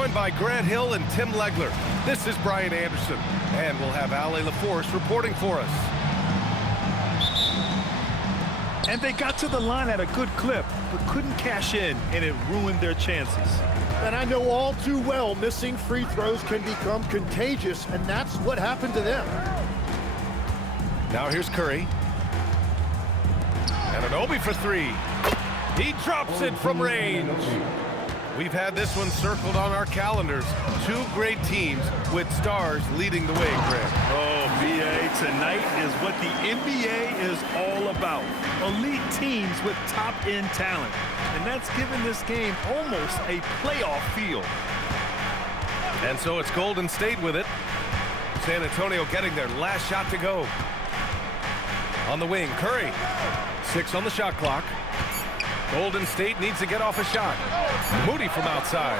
joined by Grant Hill and Tim Legler. This is Brian Anderson, and we'll have Ali LaForce reporting for us. And they got to the line at a good clip, but couldn't cash in, and it ruined their chances. And I know all too well missing free throws can become contagious, and that's what happened to them. Now here's Curry. And Anunoby for three. He drops it from range. We've had this one circled on our calendars. Two great teams with stars leading the way, Grant. Oh, BA, tonight is what the NBA is all about. Elite teams with top-end talent. And that's given this game almost a playoff feel. And so it's Golden State with it. San Antonio getting their last shot to go. On the wing, Curry. 6 on the shot clock. Golden State needs to get off a shot. Moody from outside.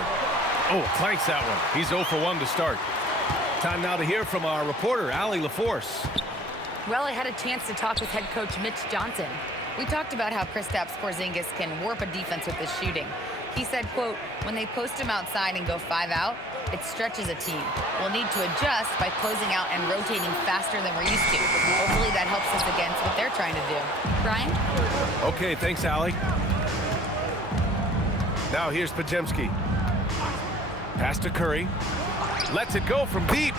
Oh, clanks that one. He's 0 for 1 to start. Time now to hear from our reporter, Ali LaForce. Well, I had a chance to talk with head coach Mitch Johnson. We talked about how Kristaps Porzingis can warp a defense with his shooting. He said, quote, when they post him outside and go 5 out, it stretches a team. We'll need to adjust by closing out and rotating faster than we're used to. Hopefully that helps us against what they're trying to do. Brian? Okay, thanks, Ali. Now here's Podziemski. Pass to Curry. Lets it go from deep.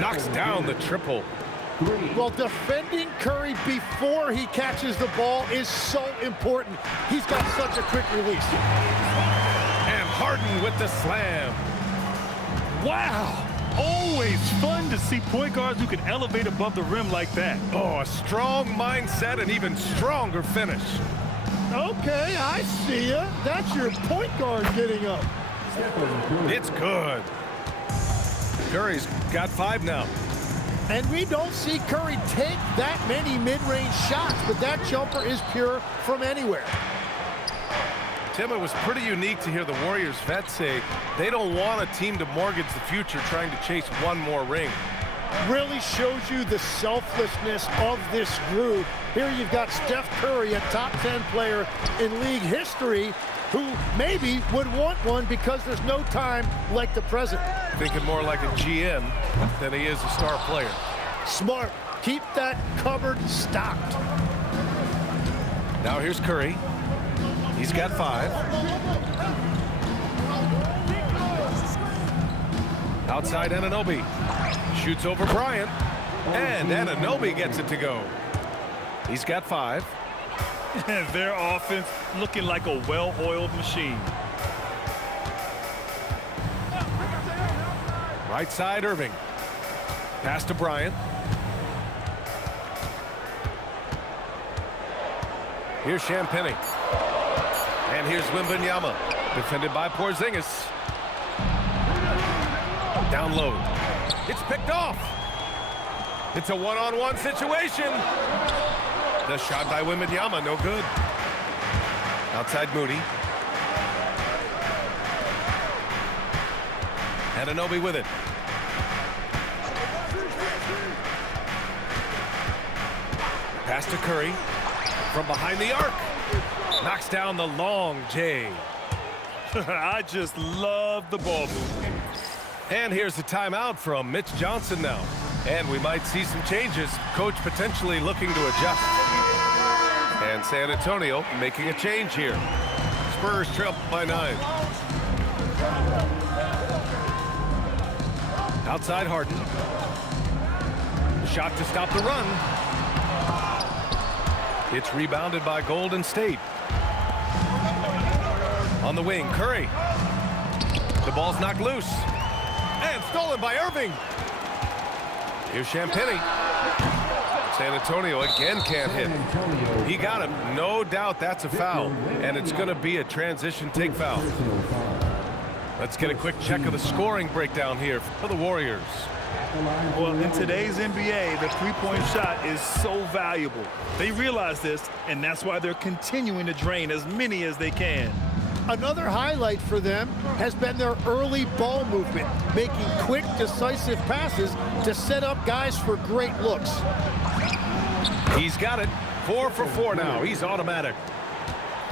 Knocks down the triple. Well, defending Curry before he catches the ball is so important. He's got such a quick release. And Harden with the slam. Wow! Always fun to see point guards who can elevate above the rim like that. Oh, a strong mindset and even stronger finish. Okay, I see ya. That's your point guard getting up. It's good. Curry's got 5 now. And we don't see Curry take that many mid-range shots, but that jumper is pure from anywhere. Tim, it was pretty unique to hear the Warriors vets say they don't want a team to mortgage the future trying to chase one more ring. Really shows you the selflessness of this group. Here you've got Steph Curry, a top 10 player in league history, who maybe would want one because there's no time like the present. Thinking more like a GM than he is a star player. Smart. Keep that cupboard stocked. Now here's Curry. He's got 5. Outside Anunoby. Shoots over Bryant. And Anunoby gets it to go. He's got 5. And their offense looking like a well-oiled machine. Right side, Irving. Pass to Bryant. Here's Champagnie. And here's Wembanyama. Defended by Porzingis. Down low. It's picked off. It's a one-on-one situation. The shot by Wembanyama, no good. Outside Moody. Anunoby with it. Pass to Curry. From behind the arc. Knocks down the long J. I just love the ball movement. And here's the timeout from Mitch Johnson now. And we might see some changes. Coach potentially looking to adjust. And San Antonio making a change here. Spurs trail by 9. Outside Harden. Shot to stop the run. It's rebounded by Golden State. On the wing, Curry. The ball's knocked loose. And stolen by Irving. Here's Champagnie. San Antonio again can't hit. He got him. No doubt that's a foul. And it's going to be a transition take foul. Let's get a quick check of the scoring breakdown here for the Warriors. Well, in today's NBA, the three-point shot is so valuable. They realize this, and that's why they're continuing to drain as many as they can. Another highlight for them has been their early ball movement, making quick, decisive passes to set up guys for great looks. He's got it. 4 for 4 now. He's automatic.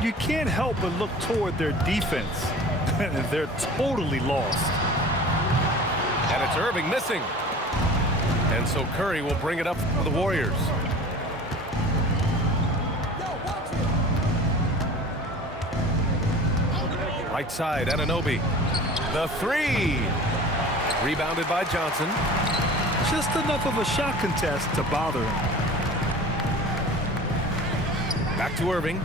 You can't help but look toward their defense. and they're totally lost. And it's Irving missing. And so Curry will bring it up for the Warriors. Right side, Anunoby. The three. Rebounded by Johnson. Just enough of a shot contest to bother him. Back to Irving.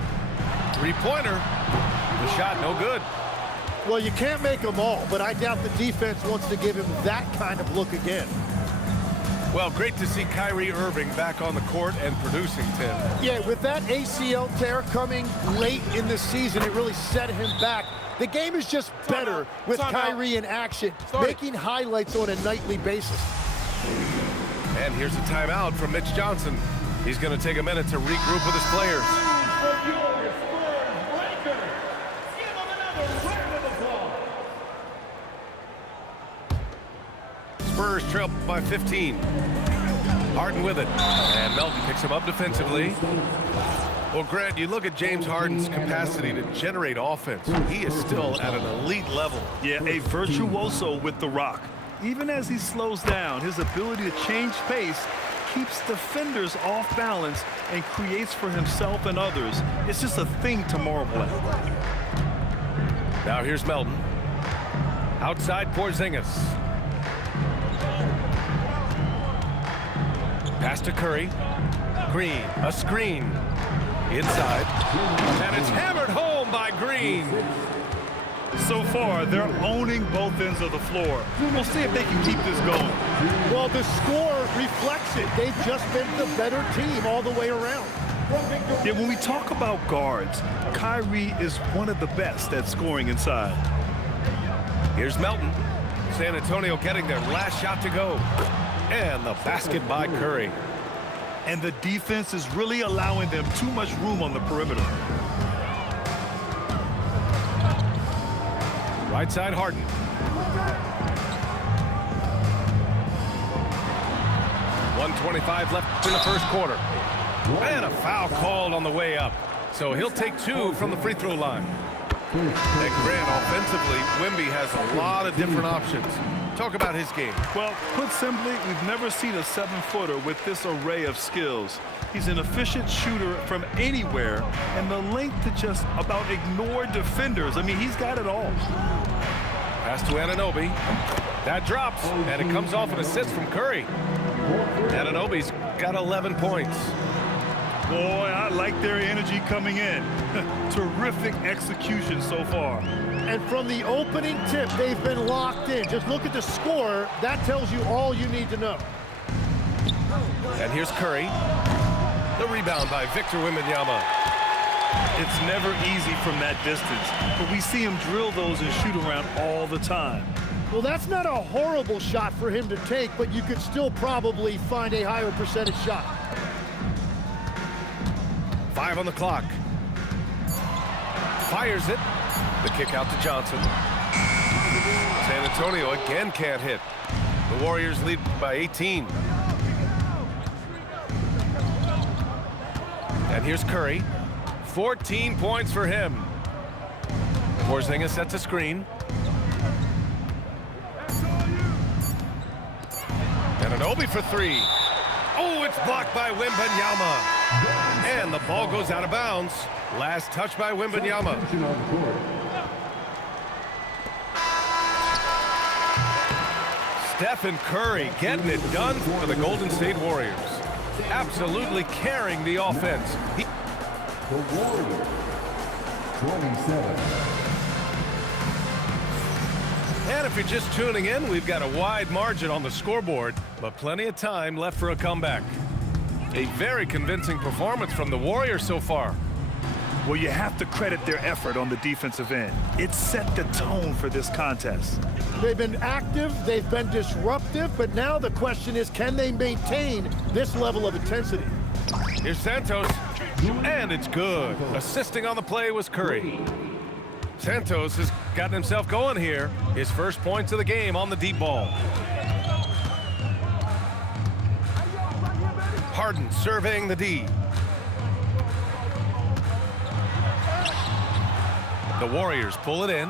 Three-pointer. The shot no good. Well, you can't make them all, but I doubt the defense wants to give him that kind of look again. Well, great to see Kyrie Irving back on the court and producing, Tim. Yeah, with that ACL tear coming late in the season, it really set him back. The game is just better with Kyrie in action, making highlights on a nightly basis. And here's a timeout from Mitch Johnson. He's going to take a minute to regroup with his players. Spurs trail by 15. Harden with it. And Melton picks him up defensively. Well, Grant, you look at James Harden's capacity to generate offense. He is still at an elite level. Yeah, a virtuoso with the rock. Even as he slows down, his ability to change pace keeps defenders off balance and creates for himself and others. It's just a thing to marvel at. Now here's Melton. Outside Porzingis. Pass to Curry. Green, a screen. Inside. And it's hammered home by Green. So far, they're owning both ends of the floor. We'll see if they can keep this going. Well, the score reflects it. They've just been the better team all the way around. Yeah, when we talk about guards, Kyrie is one of the best at scoring inside. Here's Melton. San Antonio getting their last shot to go. And the basket by Curry. And the defense is really allowing them too much room on the perimeter. Right side, Harden. .125 left in the first quarter. And a foul called on the way up. So he'll take two from the free throw line. And Grant, offensively, Wemby has a lot of different options. Talk about his game. Well, put simply, we've never seen a 7-footer with this array of skills. He's an efficient shooter from anywhere, and the length to just about ignore defenders. I mean, he's got it all. Pass to Anunoby. That drops, and it comes off an assist from Curry. Anunoby's got 11 points. Boy, I like their energy coming in. Terrific execution so far. And from the opening tip, they've been locked in. Just look at the score. That tells you all you need to know. And here's Curry. The rebound by Victor Wembanyama. It's never easy from that distance, but we see him drill those and shoot around all the time. Well, that's not a horrible shot for him to take, but you could still probably find a higher percentage shot. 5 on the clock. Fires it. The kick out to Johnson. San Antonio again can't hit. The Warriors lead by 18. And here's Curry. 14 points for him. Porzingis sets a screen. And Anunoby for three. Oh, it's blocked by Wembanyama. And the ball goes out of bounds. Last touch by Wembanyama. Stephen Curry getting it done for the Golden State Warriors. Absolutely carrying the offense. The Warriors, 27. And if you're just tuning in, we've got a wide margin on the scoreboard, but plenty of time left for a comeback. A very convincing performance from the Warriors so far. Well, you have to credit their effort on the defensive end. It set the tone for this contest. They've been active, they've been disruptive, but now the question is, can they maintain this level of intensity? Here's Santos, and it's good. Assisting on the play was Curry. Santos has gotten himself going here. His first points of the game on the deep ball. Harden surveying the D. The Warriors pull it in.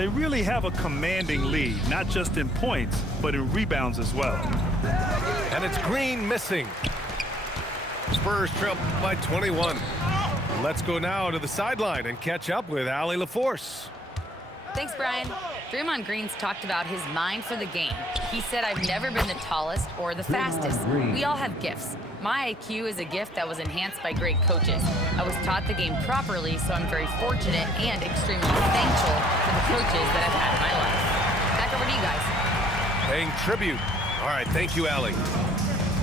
They really have a commanding lead, not just in points, but in rebounds as well. And it's Green missing. Spurs trail by 21. Let's go now to the sideline and catch up with Allie LaForce. Thanks, Brian. Draymond Green's talked about his mind for the game. He said, "I've never been the tallest or the fastest. We all have gifts. My IQ is a gift that was enhanced by great coaches. I was taught the game properly, so I'm very fortunate and extremely thankful for the coaches that I've had in my life." Back over to you guys. Paying tribute. All right, thank you, Allie.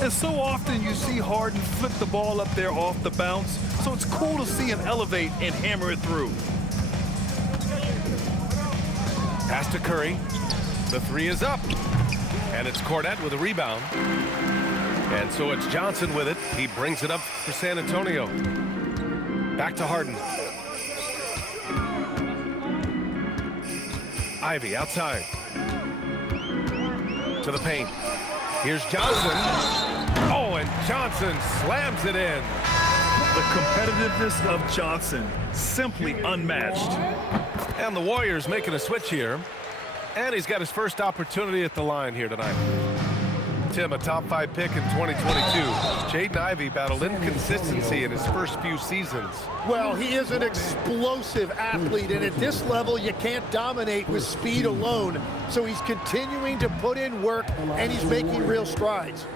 And so often you see Harden flip the ball up there off the bounce, so it's cool to see him elevate and hammer it through. Pass to Curry. The three is up. And it's Cornette with a rebound. And so it's Johnson with it. He brings it up for San Antonio. Back to Harden. Ivy outside. To the paint. Here's Johnson. Oh, and Johnson slams it in. The competitiveness of Johnson, simply unmatched. And the Warriors making a switch here. And he's got his first opportunity at the line here tonight. Tim, a top 5 pick in 2022. Jaden Ivey battled inconsistency in his first few seasons. Well, he is an explosive athlete, and at this level, you can't dominate with speed alone. So he's continuing to put in work, and he's making real strides.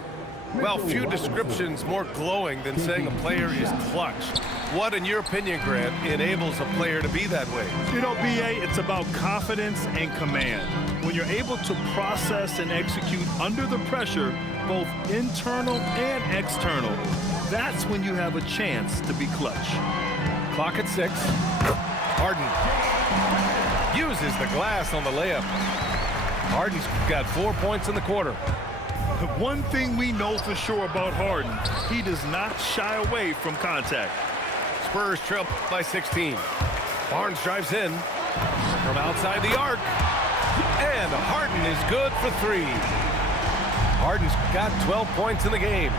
Well, few descriptions more glowing than saying a player is clutch. What, in your opinion, Grant, enables a player to be that way? You know, B.A., it's about confidence and command. When you're able to process and execute under the pressure, both internal and external, that's when you have a chance to be clutch. Clock at 6. Harden uses the glass on the layup. Harden's got 4 points in the quarter. One thing we know for sure about Harden, he does not shy away from contact. Spurs trail by 16. Barnes drives in from outside the arc. And Harden is good for 3. Harden's got 12 points in the game.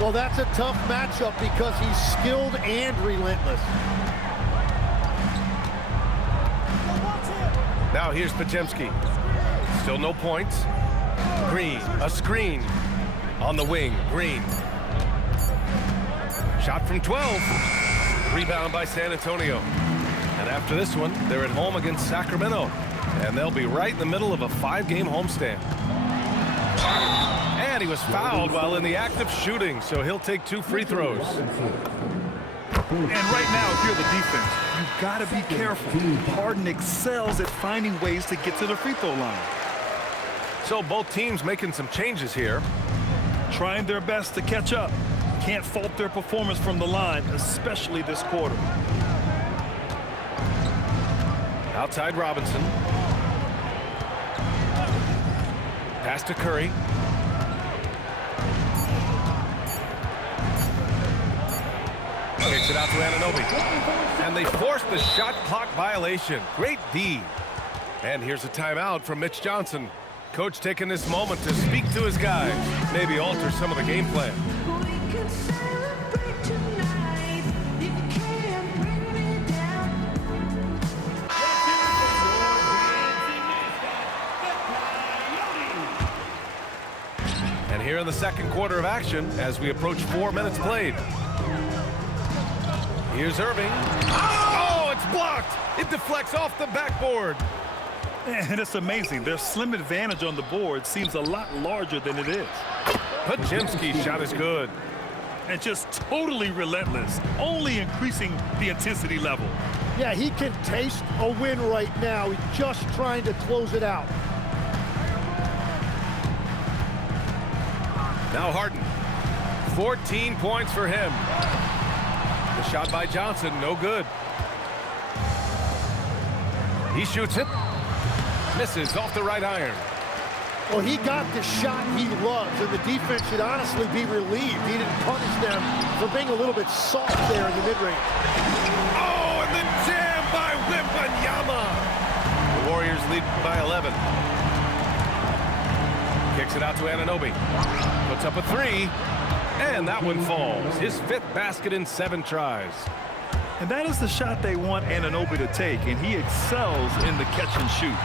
Well, that's a tough matchup because he's skilled and relentless. Now here's Podziemski. Still no points. Green, a screen on the wing. Green. Shot from 12. Rebound by San Antonio. And after this one, they're at home against Sacramento. And they'll be right in the middle of a 5-game homestand. And he was fouled while in the act of shooting, so he'll take 2 free throws. And right now, if you're the defense, you've got to be careful. Harden excels at finding ways to get to the free throw line. So both teams making some changes here. Trying their best to catch up. Can't fault their performance from the line, especially this quarter. Outside Robinson. Pass to Curry. Kicks it out to Anunoby. And they force the shot clock violation. Great D. And here's a timeout from Mitch Johnson. Coach taking this moment to speak to his guys. Maybe alter some of the game plan. And here in the second quarter of action as we approach 4 minutes played. Here's Irving. Oh, it's blocked. It deflects off the backboard. And it's amazing. Their slim advantage on the board seems a lot larger than it is. Podziemski's shot is good. And just totally relentless, only increasing the intensity level. Yeah, he can taste a win right now. He's just trying to close it out. Now Harden. 14 points for him. The shot by Johnson, no good. He shoots it. Misses off the right iron. Well, he got the shot he loves, and the defense should honestly be relieved. He didn't punish them for being a little bit soft there in the mid-range. Oh, and the jam by Wembanyama. The Warriors lead by 11. Kicks it out to Anunoby. Puts up a 3. And that one falls. His 5th basket in 7 tries. And that is the shot they want Anunoby to take, and he excels in the catch and shoot.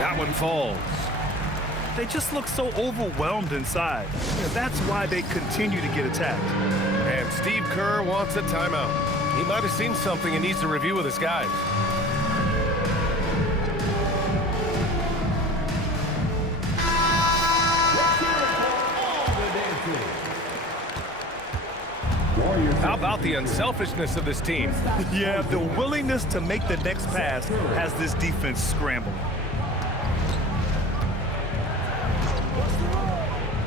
That one falls. They just look so overwhelmed inside. That's why they continue to get attacked. And Steve Kerr wants a timeout. He might have seen something and needs to review with his guys. How about the unselfishness of this team? Yeah, the willingness to make the next pass has this defense scrambling.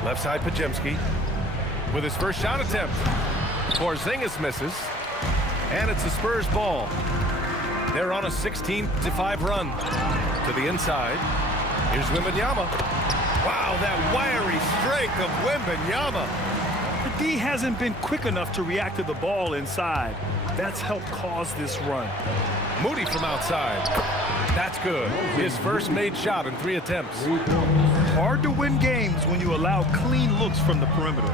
Left side, Pajemski with his first shot attempt. Porzingis misses, and it's the Spurs ball. They're on a 16-5 run to the inside. Here's Wembanyama. Wow, that wiry strength of Wembanyama. The D hasn't been quick enough to react to the ball inside. That's helped cause this run. Moody from outside. That's good. His first made shot in 3 attempts. Hard to win games when you allow clean looks from the perimeter.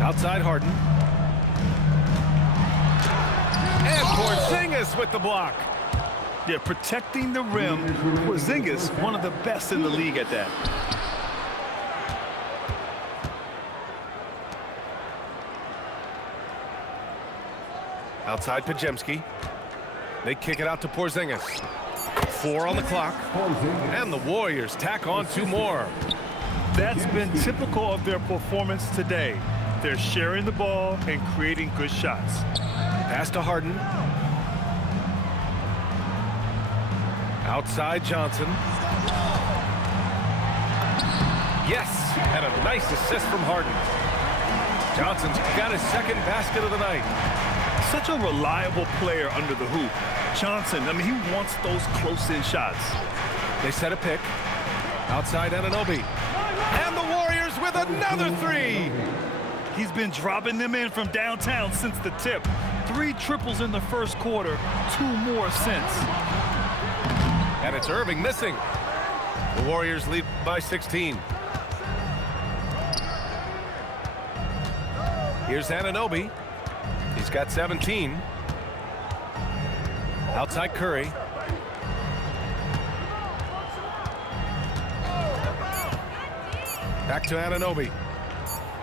Outside Harden. And Porzingis with the block. Yeah, protecting the rim. Porzingis, one of the best in the league at that. Outside Pajemski. They kick it out to Porzingis. 4 on the clock. And the Warriors tack on 2 more. That's been typical of their performance today. They're sharing the ball and creating good shots. Pass to Harden. Outside Johnson. Yes, and a nice assist from Harden. Johnson's got his second basket of the night. Such a reliable player under the hoop. Johnson, I mean, he wants those close-in shots. They set a pick. Outside Anunoby. And the Warriors with another 3. He's been dropping them in from downtown since the tip. 3 triples in the first quarter, 2 more since. And it's Irving missing. The Warriors lead by 16. Here's Anunoby. He's got 17. Outside Curry. Back to Anunoby.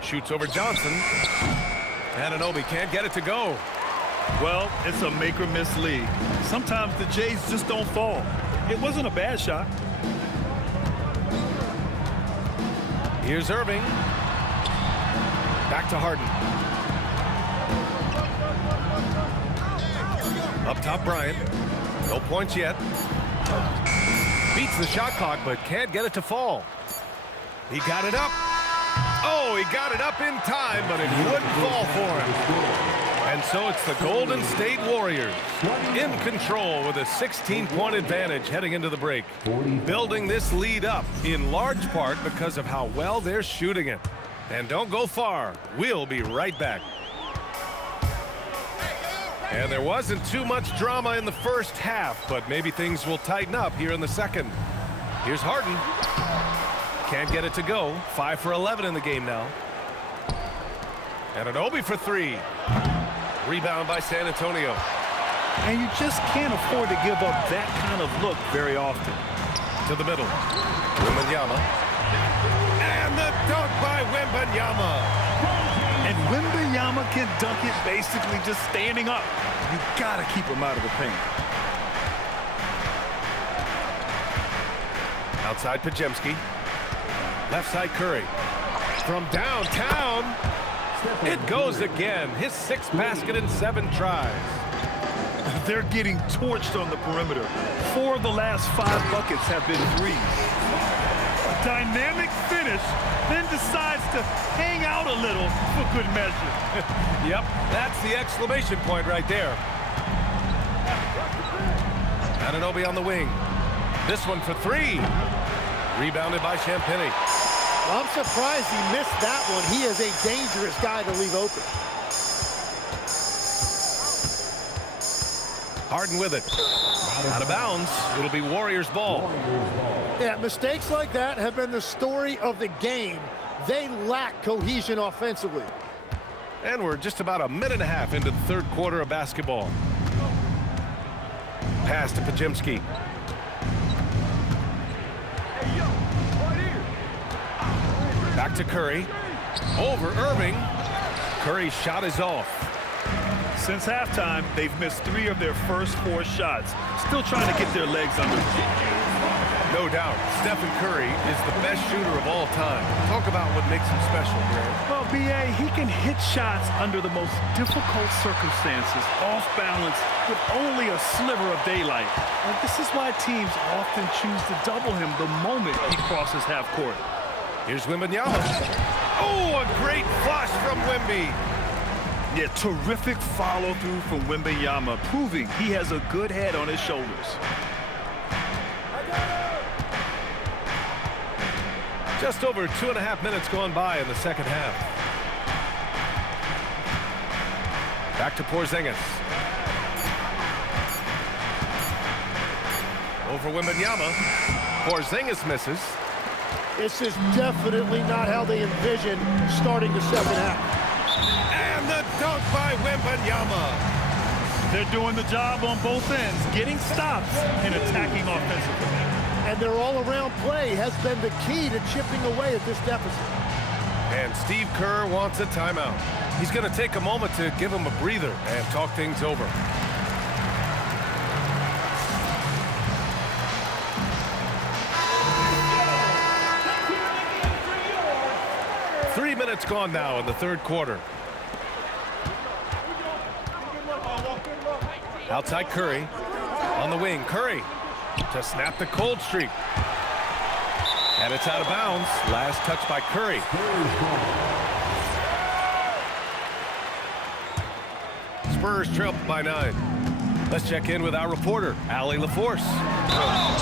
Shoots over Johnson. Anunoby can't get it to go. Well, it's a make-or-miss league. Sometimes the Jays just don't fall. It wasn't a bad shot. Here's Irving. Back to Harden. Up top, Bryant. No points yet. Beats the shot clock, but can't get it to fall. He got it up. Oh, he got it up in time, but it wouldn't fall for him. And so it's the Golden State Warriors in control with a 16-point advantage heading into the break. Building this lead up in large part because of how well they're shooting it. And don't go far. We'll be right back. And there wasn't too much drama in the first half, but maybe things will tighten up here in the second. Here's Harden. Can't get it to go. 5 for 11 in the game now. Anunoby for 3. Rebound by San Antonio. And you just can't afford to give up that kind of look very often. To the middle. Wembanyama. And the dunk by Wembanyama. And Wembanyama can dunk it basically just standing up. You got to keep him out of the paint. Outside Pajemski. Left side Curry. From downtown. It goes again. His 6th basket in 7 tries. They're getting torched on the perimeter. 4 of the last 5 buckets have been threes. A dynamic finish, then decides to hang out a little for good measure. Yep, that's the exclamation point right there. Anunoby on the wing. This one for 3. Rebounded by Champagnie. Well, I'm surprised he missed that one. He is a dangerous guy to leave open. Harden with it. Out of bounds. It'll be Warriors ball. Yeah, mistakes like that have been the story of the game. They lack cohesion offensively. And we're just about a minute and a half into the third quarter of basketball. Pass to Pajemski. Back to Curry. Over Irving. Curry's shot is off. Since halftime, they've missed 3 of their first 4 shots. Still trying to get their legs under them. No doubt, Stephen Curry is the best shooter of all time. Talk about what makes him special, Grant. Well, B.A., he can hit shots under the most difficult circumstances, off balance, with only a sliver of daylight. And this is why teams often choose to double him the moment he crosses half court. Here's Wembanyama. Oh, a great flush from Wemby. Yeah, terrific follow-through from Wembanyama, proving he has a good head on his shoulders. Just over 2.5 minutes gone by in the second half. Back to Porzingis. Over Wembanyama. Porzingis misses. This is definitely not how they envision starting the second half. And the dunk by Wembanyama. They're doing the job on both ends, getting stops and attacking offensively. And their all-around play has been the key to chipping away at this deficit. And Steve Kerr wants a timeout. He's going to take a moment to give him a breather and talk things over. Three minutes gone now in the third quarter. Outside Curry. On the wing, Curry to snap the cold streak. And it's out of bounds. Last touch by Curry. Spurs trail by 9. Let's check in with our reporter, Allie LaForce.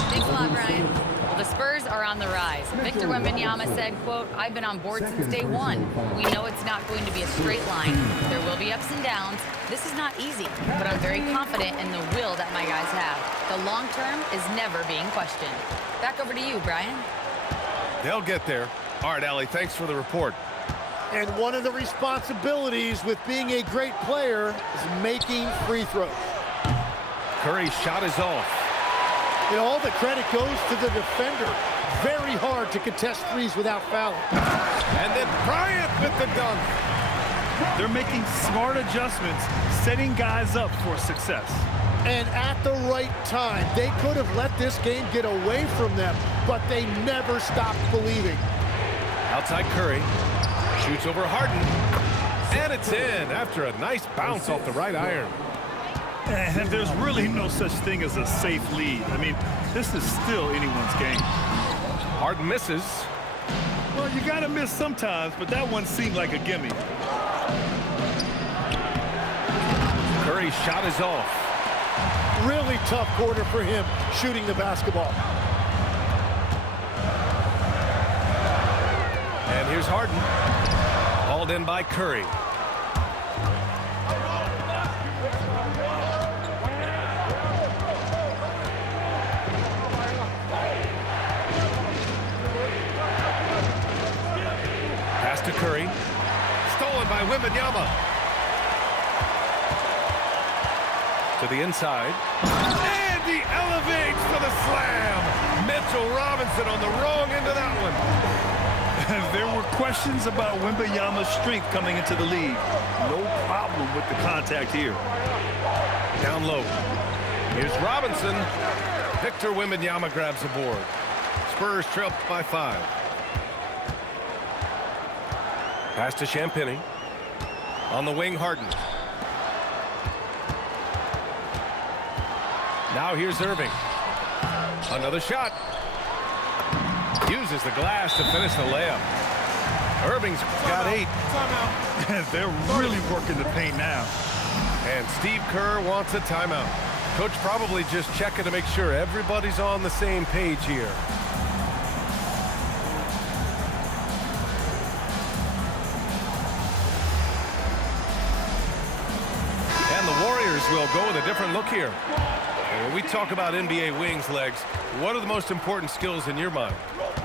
Thanks a lot, Brian. Well, the Spurs are on the rise. Victor Wembanyama said, quote, "I've been on board since day one. We know it's not going to be a straight line. There will be ups and downs. This is not easy, but I'm very confident in the will that my guys have. The long term is never being questioned." Back over to you, Brian. They'll get there. All right, Allie, thanks for the report. And one of the responsibilities with being a great player is making free throws. Curry's shot is off. And all the credit goes to the defender. Very hard to contest threes without fouling. And then Bryant with the dunk. They're making smart adjustments, setting guys up for success. And at the right time, they could have let this game get away from them, but they never stopped believing. Outside Curry. Shoots over Harden. And it's in after a nice bounce off the right iron. And there's really no such thing as a safe lead. I mean, this is still anyone's game. Harden misses. Well, you got to miss sometimes, but that one seemed like a gimme. Curry's shot is off. Really tough quarter for him shooting the basketball. And here's Harden. Hauled in by Curry. Pass to Curry. Stolen by Wembanyama. To the inside. And he elevates for the slam. Mitchell Robinson on the wrong end of that one. There were questions about Wembanyama's strength coming into the league. No problem with the contact here. Down low. Here's Robinson. Victor Wembanyama grabs the board. Spurs trail by 5. Pass to Champagny. On the wing, Harden. Now here's Irving. Another shot. Uses the glass to finish the layup. Irving's got 8. They're really working the paint now. And Steve Kerr wants a timeout. Coach probably just checking to make sure everybody's on the same page here. And the Warriors will go with a different look here. And when we talk about NBA wings, Legs, what are the most important skills in your mind?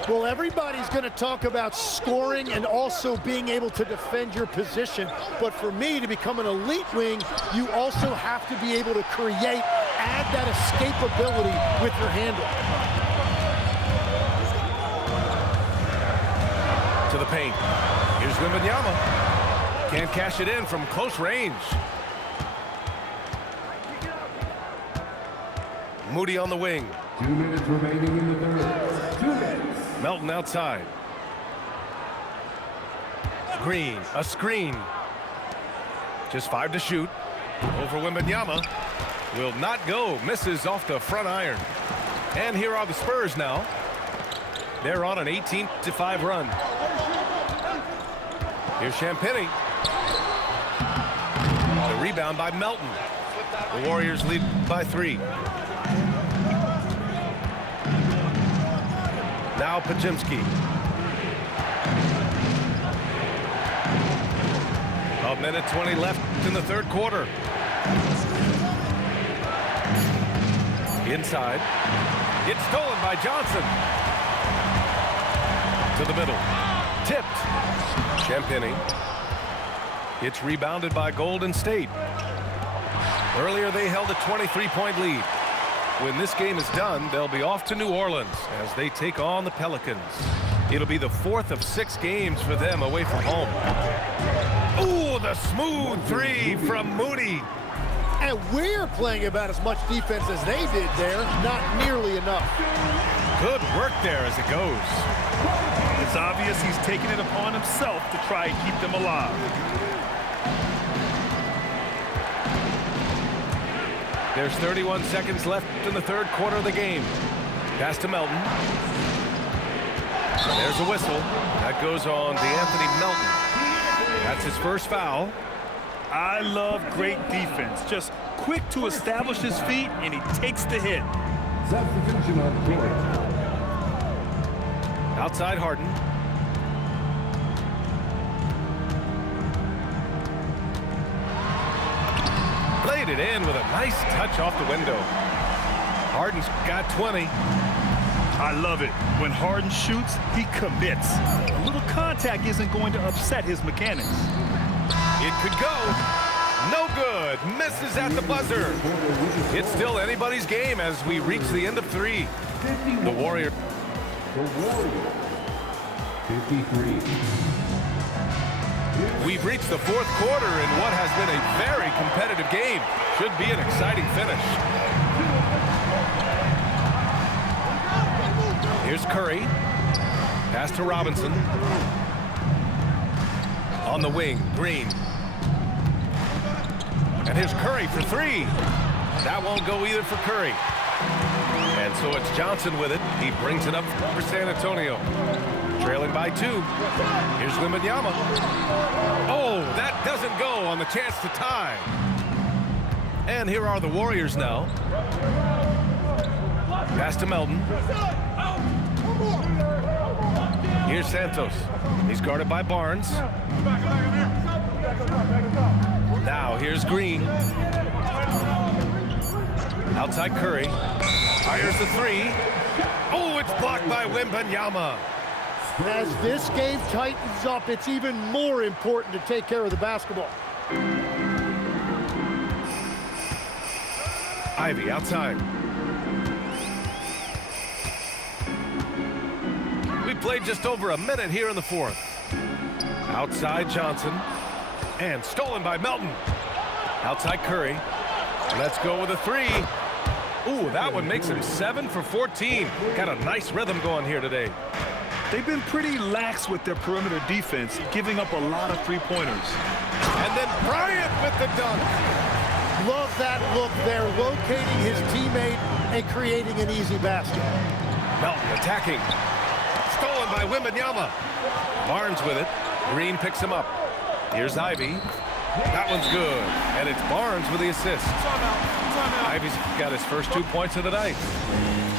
Well, everybody's going to talk about scoring and also being able to defend your position. But for me, to become an elite wing, you also have to be able to create, add that escapability with your handle. To the paint. Here's Wembanyama. Can't cash it in from close range. Moody on the wing. 2 minutes remaining in the third. 2 minutes. Melton outside. Green, a screen. Just 5 to shoot. Over Wembanyama. Will not go. Misses off the front iron. And here are the Spurs now. They're on an 18-5 run. Here's Champagnie. The rebound by Melton. The Warriors lead by 3. Now Pajemski. A minute 20 left in the third quarter. Inside. It's stolen by Johnson. To the middle. Tipped. Champagnie. It's rebounded by Golden State. Earlier they held a 23-point lead. When this game is done, they'll be off to New Orleans as they take on the Pelicans. It'll be the 4th of 6 games for them away from home. Ooh, the smooth 3 from Moody. And we're playing about as much defense as they did there. Not nearly enough. Good work there as it goes. It's obvious he's taking it upon himself to try and keep them alive. There's 31 seconds left in the third quarter of the game. Pass to Melton. There's a whistle. That goes on DeAnthony Melton. That's his first foul. I love great defense. Just quick to establish his feet, and he takes the hit. Substitution on court. Outside Harden. Played it in with a nice touch off the window. Harden's got 20. I love it. When Harden shoots, he commits. A little contact isn't going to upset his mechanics. It could go. No good. Misses at the buzzer. It's still anybody's game as we reach the end of 3. The Warriors. The Warriors. 53. We've reached the fourth quarter in what has been a very competitive game. Should be an exciting finish. Here's Curry. Pass to Robinson. On the wing, Green. And here's Curry for 3. That won't go either for Curry. And so it's Johnson with it. He brings it up for San Antonio. Trailing by 2. Here's Wembanyama. Oh, that doesn't go on the chance to tie. And here are the Warriors now. Pass to Melton. Here's Santos. He's guarded by Barnes. Now here's Green. Outside Curry. Fires the 3. Oh, it's blocked by Wembanyama. As this game tightens up, it's even more important to take care of the basketball. Ivy outside. We played just over a minute here in the fourth. Outside Johnson. And stolen by Melton. Outside Curry. Let's go with a 3. Ooh, that one makes him 7 for 14. Got a nice rhythm going here today. They've been pretty lax with their perimeter defense, giving up a lot of three-pointers. And then Bryant with the dunk. Love that look there, locating his teammate and creating an easy basket. Melton attacking. Stolen by Wembanyama. Barnes with it. Green picks him up. Here's Ivy. That one's good. And it's Barnes with the assist. Ivy's got his first 2 points of the night.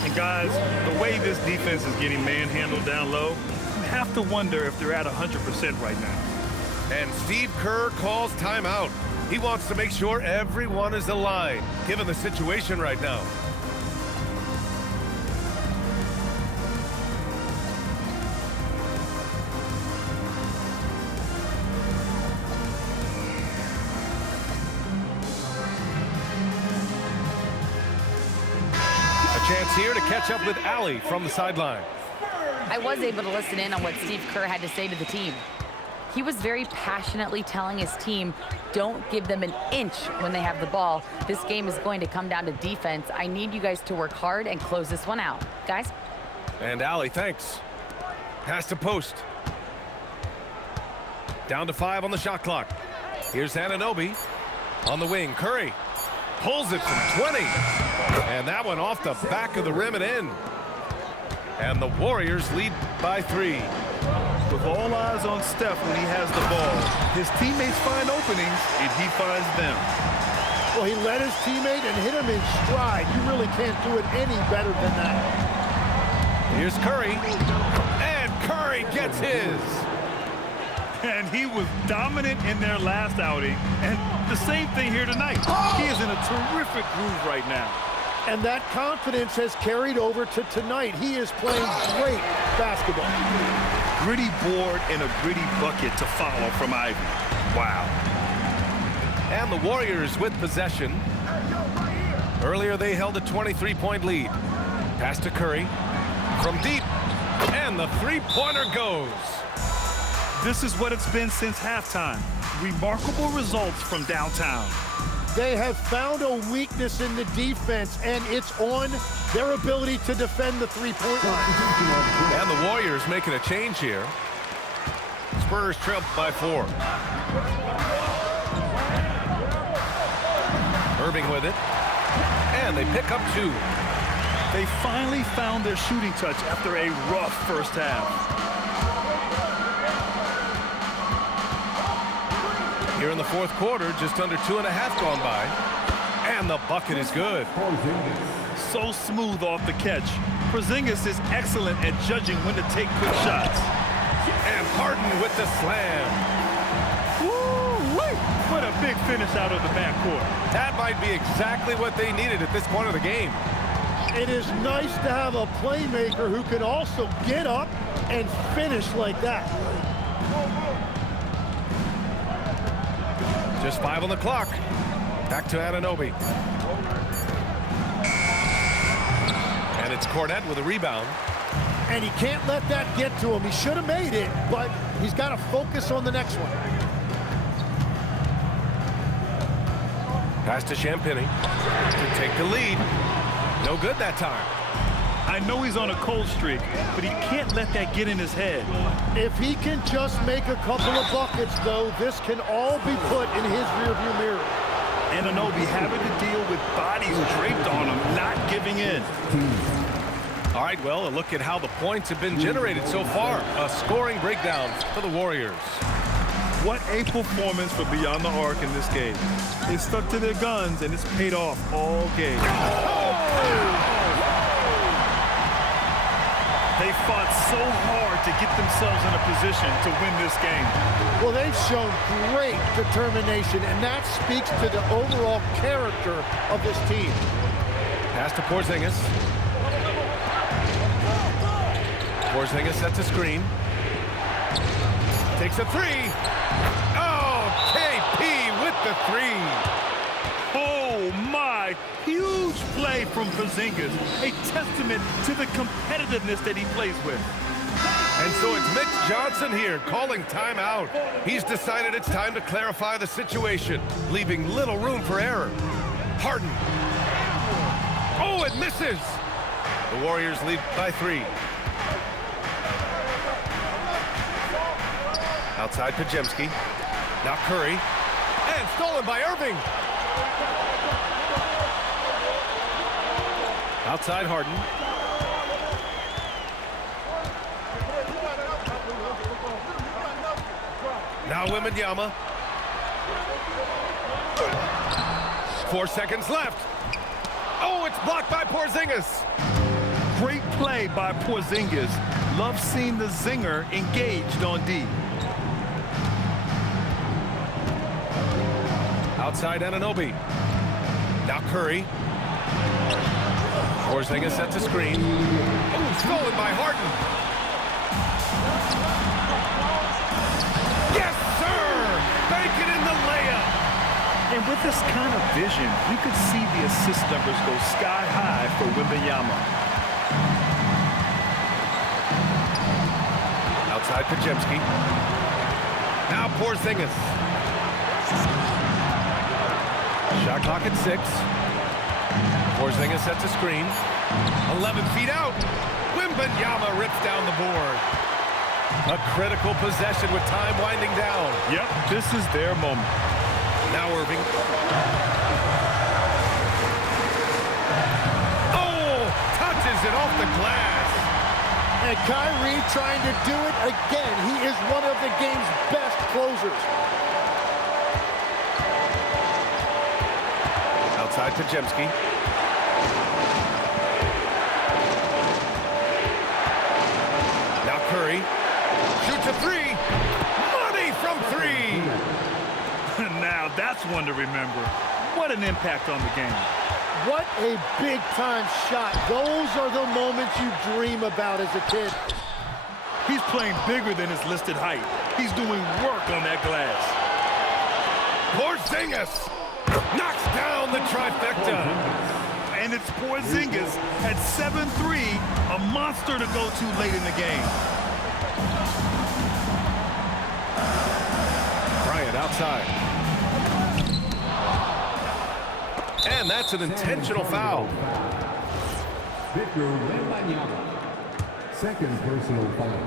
And guys, the way this defense is getting manhandled down low, you have to wonder if they're at 100% right now. And Steve Kerr calls timeout. He wants to make sure everyone is aligned, given the situation right now. chance here to catch up with Allie from the sideline. I was able to listen in on what Steve Kerr had to say to the team. He was very passionately telling his team, don't give them an inch when they have the ball. This game is going to come down to defense. I need you guys to work hard and close this one out. Guys? And Allie, thanks. Pass to post. Down to 5 on the shot clock. Here's Anunoby on the wing. Curry pulls it from 20. And that one off the back of the rim and in. And the Warriors lead by 3. With all eyes on Steph when he has the ball, his teammates find openings and he finds them. Well, he led his teammate and hit him in stride. You really can't do it any better than that. Here's Curry. And Curry gets his. And he was dominant in their last outing. And the same thing here tonight. He is in a terrific groove right now. And that confidence has carried over to tonight. He is playing great basketball. Gritty board and a gritty bucket to follow from Ivy. Wow. And the Warriors with possession. Earlier they held a 23-point lead. Pass to Curry from deep. And the three-pointer goes. This is what it's been since halftime. Remarkable results from downtown. They have found a weakness in the defense, and it's on their ability to defend the three-point line. And the Warriors making a change here. Spurs trail by 4. Irving with it. And they pick up 2. They finally found their shooting touch after a rough first half. Here in the fourth quarter, just under 2.5 gone by. And the bucket is good. So smooth off the catch. Porzingis is excellent at judging when to take quick shots. And Harden with the slam. Woo-wee! What a big finish out of the backcourt. That might be exactly what they needed at this point of the game. It is nice to have a playmaker who can also get up and finish like that. Just 5 on the clock. Back to Anunoby. And it's Cornette with a rebound. And he can't let that get to him. He should have made it, but he's got to focus on the next one. Pass to Champagny to take the lead. No good that time. I know he's on a cold streak, but he can't let that get in his head. If he can just make a couple of buckets, though, this can all be put in his rearview mirror. Anunoby having to deal with bodies draped on him, not giving in. All right, well, a look at how the points have been generated so far. A scoring breakdown for the Warriors. What a performance for Beyond the Arc in this game. They stuck to their guns, and it's paid off all game. They fought so hard to get themselves in a position to win this game. Well, they've shown great determination, and that speaks to the overall character of this team. Pass to Porzingis. Porzingis sets a screen. Takes a 3. Oh, KP with the 3. Oh, my. Huge play from Porzingis. A testament to the competitiveness that he plays with. And so it's Mitch Johnson here calling timeout. He's decided it's time to clarify the situation, leaving little room for error. Harden. Oh, it misses. The Warriors lead by 3. Outside Pajemski. Now Curry. And stolen by Irving. Outside Harden. Now Wembanyama. 4 seconds left. Oh, it's blocked by Porzingis. Great play by Porzingis. Love seeing the zinger engaged on D. Outside Anunoby. Now Curry. Porzingis sets a screen. Oh, stolen by Harden. Yes, sir! Bank it in the layup. And with this kind of vision, we could see the assist numbers go sky high for Wembanyama. Outside Pajemski. Now Porzingis. Shot clock at 6. Porzingis sets a screen. 11 feet out. Wembanyama rips down the board. A critical possession with time winding down. Yep, this is their moment. Now Irving. Oh, touches it off the glass. And Kyrie trying to do it again. He is one of the game's best closers. Outside Pajemski. Now Curry. Shoots a 3. Money from 3. Now that's one to remember. What an impact on the game. What a big-time shot. Those are the moments you dream about as a kid. He's playing bigger than his listed height. He's doing work on that glass. Porzingis knocks down the trifecta. And it's Porzingis at 7'3", a monster to go to late in the game. Bryant outside. And that's an intentional foul. Victor Wembanyama. Second personal foul.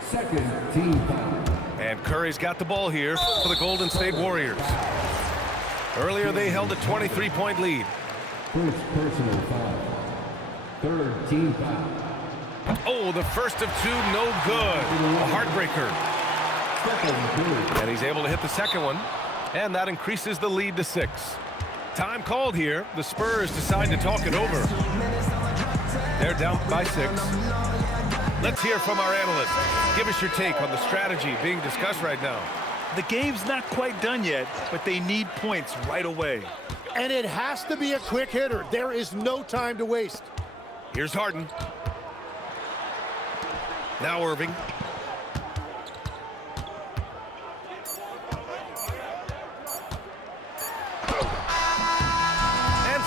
Second team foul. And Curry's got the ball here for the Golden State Warriors. Earlier they held a 23-point lead. First personal foul. Third team foul. Oh, the first of 2, no good. A heartbreaker. And he's able to hit the second one. And that increases the lead to 6. Time called here. The Spurs decide to talk it over. They're down by 6. Let's hear from our analyst. Give us your take on the strategy being discussed right now. The game's not quite done yet, but they need points right away. And it has to be a quick hitter. There is no time to waste. Here's Harden. Now Irving.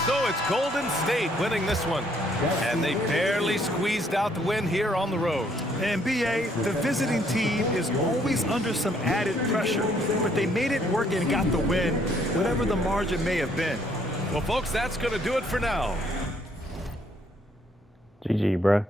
So it's Golden State winning this one. And they barely squeezed out the win here on the road. And B.A., the visiting team is always under some added pressure, but they made it work and got the win, whatever the margin may have been. Well, folks, that's going to do it for now. GG, bruh.